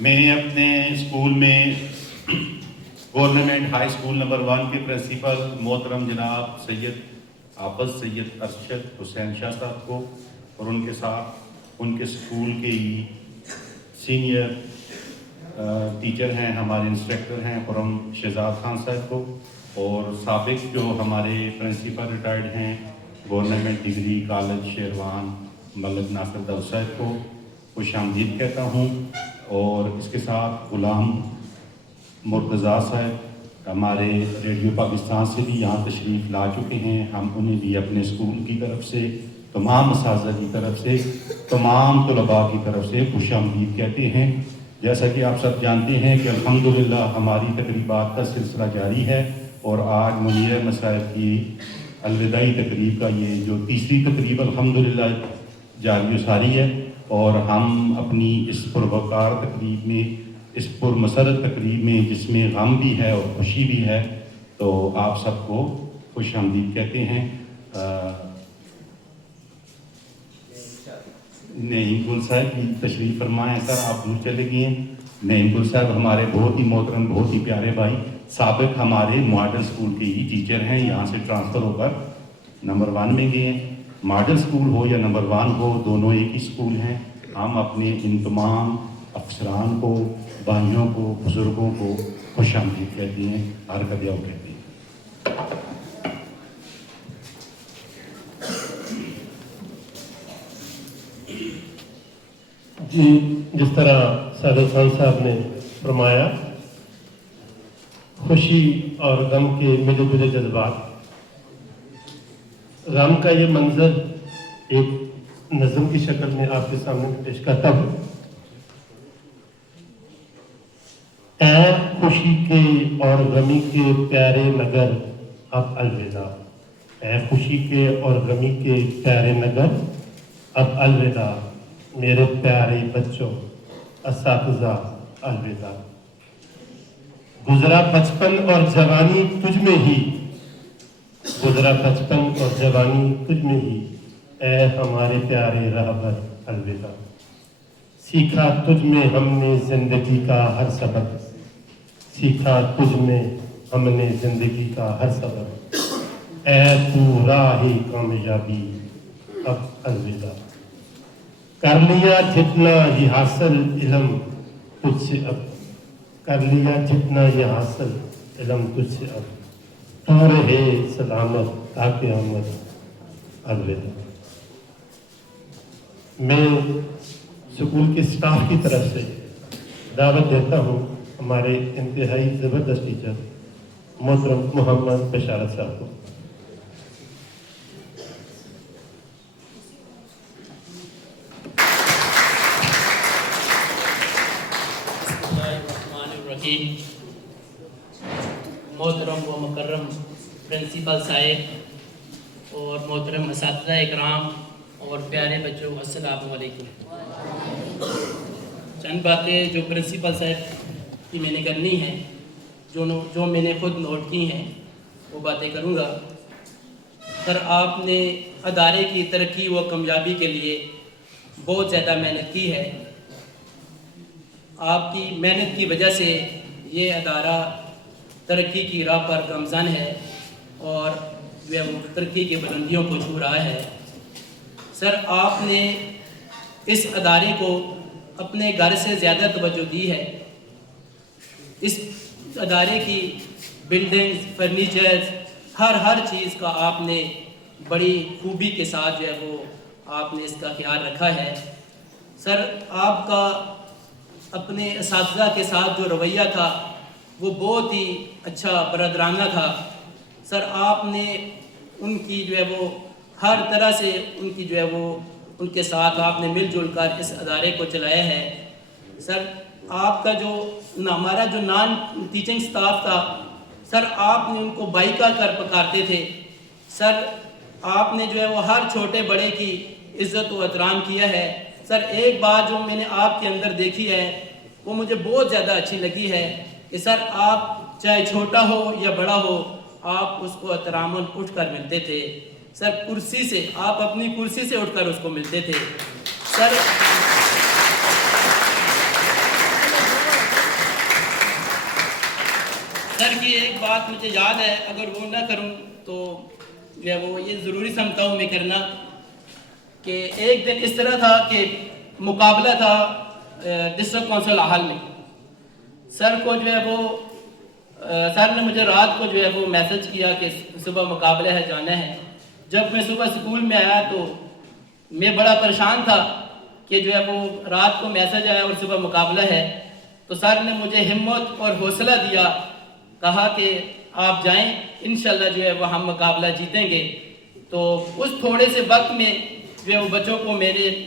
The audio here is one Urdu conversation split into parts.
میں نے اپنے اسکول میں گورنمنٹ ہائی اسکول نمبر 1 کے پرنسپل محترم جناب سید آفز سید ارشد حسین شاہ صاحب کو اور ان کے ساتھ ان کے اسکول کے ہی سینئر ٹیچر ہیں، ہمارے انسٹرکٹر ہیں خرم شہزاد خان صاحب کو، اور سابق جو ہمارے پرنسپل ریٹائرڈ ہیں گورنمنٹ ڈگری کالج شیروان ملک ناصر دو صاحب کو خوش آمدید کہتا ہوں، اور اس کے ساتھ غلام مرتضیٰ صاحب ہمارے ریڈیو پاکستان سے بھی یہاں تشریف لا چکے ہیں، ہم انہیں بھی اپنے اسکول کی طرف سے، تمام اساتذہ کی طرف سے، تمام طلباء کی طرف سے خوش آمدید کہتے ہیں۔ جیسا کہ آپ سب جانتے ہیں کہ الحمدللہ ہماری تقریبات کا سلسلہ جاری ہے، اور آج منیر مصائب کی الوداعی تقریب کا یہ جو تیسری تقریب الحمدللہ جاری و ساری ہے، اور ہم اپنی اس پروکار تقریب میں، اس پرمسرت تقریب میں جس میں غم بھی ہے اور خوشی بھی ہے، تو آپ سب کو خوش آمدید کہتے ہیں۔ نعیم گل صاحب کی تشریف فرمائیں سر، آپ دور چلے گئے ہیں۔ نعیم گل صاحب ہمارے بہت ہی محترم، بہت ہی پیارے بھائی، سابق ہمارے ماڈل اسکول کے ہی ٹیچر ہیں، یہاں سے ٹرانسفر ہو کر نمبر 1 میں گئے ہیں۔ ماڈل اسکول ہو یا نمبر 1 ہو، دونوں ایک ہی اسکول ہیں۔ ہم اپنے ان تمام افسران کو، بھائیوں کو، بزرگوں کو خوش آمدید کہتے ہیں، ہرکدیاؤ کہتے ہیں۔ جی، جس طرح سعادت خان صاحب نے فرمایا، خوشی اور غم کے ملے جلے جذبات، غم کا یہ منظر ایک نظم کی شکل میں آپ کے سامنے پیش کرتا ہوں۔ اے خوشی کے اور غمی کے پیارے نگر اب الوداع، اے خوشی کے اور غمی کے پیارے نگر اب الوداع، میرے پیارے بچوں اساتذہ الوداع۔ گزرا بچپن اور جوانی تجھ میں ہی، گزرا بچپن اور جوانی تجھ میں ہی، اے ہمارے پیارے رہبر الوداع۔ سیکھا تجھ میں ہم نے زندگی کا ہر سبق، سیکھا تجھ میں ہم نے زندگی کا ہر سبق، اے تو راہ کامیابی اب الوداع۔ کر لیا جتنا یہ حاصل علم تجھ سے اب، کر لیا جتنا یہ حاصل علم تجھ سے اب، تو رہے سلامت تا قیامت الوداع۔ میں اسکول کے اسٹاف کی طرف سے دعوت دیتا ہوں ہمارے انتہائی زبردست ٹیچر محترم محمد بشارت صاحب کو۔ محترم و مکرم پرنسپل صاحب اور محترم اساتذہ اکرام اور پیارے بچوں، السلام علیکم۔ چند باتیں جو پرنسپل صاحب کی میں نے کرنی ہیں، جو میں نے خود نوٹ کی ہیں، وہ باتیں کروں گا۔ سر، آپ نے ادارے کی ترقی و کامیابی کے لیے بہت زیادہ محنت کی ہے۔ آپ کی محنت کی وجہ سے یہ ادارہ ترقی کی راہ پر گامزن ہے اور وہ ترقی کی بلندیوں کو چھو رہا ہے۔ سر، آپ نے اس ادارے کو اپنے گھر سے زیادہ توجہ دی ہے۔ اس ادارے کی بلڈنگز، فرنیچرز، ہر چیز کا آپ نے بڑی خوبی کے ساتھ جو ہے وہ آپ نے اس کا خیال رکھا ہے۔ سر، آپ کا اپنے اساتذہ کے ساتھ جو رویہ تھا وہ بہت ہی اچھا برادرانہ تھا۔ سر، آپ نے ان کی جو ہے وہ ہر طرح سے ان کی جو ہے وہ ان کے ساتھ آپ نے مل جل کر اس ادارے کو چلایا ہے۔ سر، آپ کا جو ہمارا جو نان ٹیچنگ سٹاف تھا، سر آپ نے ان کو بائیکا کر پکارتے تھے۔ سر، آپ نے جو ہے وہ ہر چھوٹے بڑے کی عزت و احترام کیا ہے۔ سر، ایک بات جو میں نے آپ کے اندر دیکھی ہے وہ مجھے بہت زیادہ اچھی لگی ہے کہ سر آپ چاہے چھوٹا ہو یا بڑا ہو، آپ اس کو احتراماً اٹھ کر ملتے تھے۔ سر، کرسی سے آپ اپنی کرسی سے اٹھ کر اس کو ملتے تھے۔ سر سر کی ایک بات مجھے یاد ہے، اگر وہ نہ کروں تو جو ہے وہ یہ ضروری سمجھتا ہوں میں کرنا، کہ ایک دن اس طرح تھا کہ مقابلہ تھا ڈسٹرکٹ کونسل حال میں. سر کو جو ہے وہ سر نے مجھے رات کو جو ہے وہ میسج کیا کہ صبح مقابلہ ہے، جانا ہے. جب میں صبح اسکول میں آیا تو میں بڑا پریشان تھا کہ جو ہے وہ رات کو میسج آیا اور صبح مقابلہ ہے. تو سر نے مجھے ہمت اور حوصلہ دیا، کہا کہ آپ جائیں، انشاءاللہ جو ہے وہ ہم مقابلہ جیتیں گے. تو اس تھوڑے سے وقت میں جو ہے وہ بچوں کو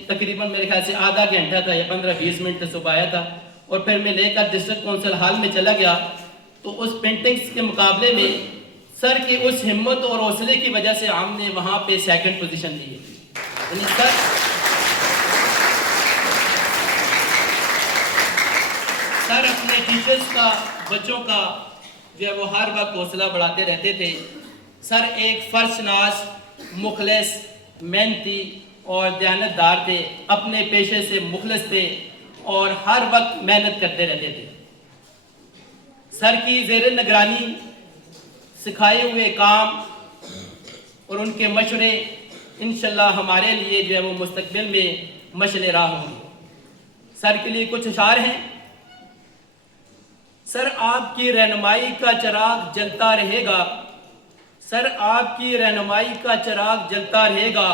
تقریباً میرے خیال سے آدھا گھنٹہ تھا یا 15-20 منٹ صبح آیا تھا، اور پھر میں لے کر ڈسٹرکٹ کونسل ہال میں چلا گیا. تو اس پینٹنگز کے مقابلے میں سر کی اس ہمت اور حوصلے کی وجہ سے ہم نے وہاں پہ سیکنڈ پوزیشن لی. سر اپنے ٹیچرز کا، بچوں کا جو ہے وہ ہر وقت حوصلہ بڑھاتے رہتے تھے. سر ایک فرض شناس، مخلص، محنتی اور دیانتدار تھے، اپنے پیشے سے مخلص تھے اور ہر وقت محنت کرتے رہتے تھے. سر کی زیر نگرانی سکھائے ہوئے کام اور ان کے مشورے انشاءاللہ ہمارے لیے جو ہے وہ مستقبل میں مشعل راہ ہوں گے. سر کے لیے کچھ اشعار ہیں. سر آپ کی رہنمائی کا چراغ جلتا رہے گا، سر آپ کی رہنمائی کا چراغ جلتا رہے گا،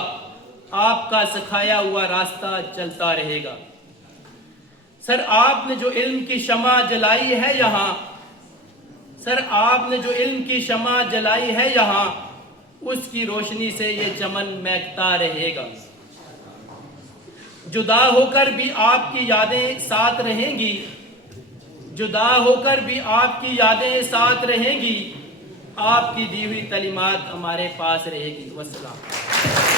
آپ کا سکھایا ہوا راستہ چلتا رہے گا. سر آپ نے جو علم کی شمع جلائی ہے یہاں، سر آپ نے جو علم کی شمع جلائی ہے یہاں، اس کی روشنی سے یہ چمن مہکتا رہے گا. جدا ہو کر بھی آپ کی یادیں ساتھ رہیں گی، جدا ہو کر بھی آپ کی یادیں ساتھ رہیں گی، آپ کی دی ہوئی تعلیمات ہمارے پاس رہے گی. والسلام.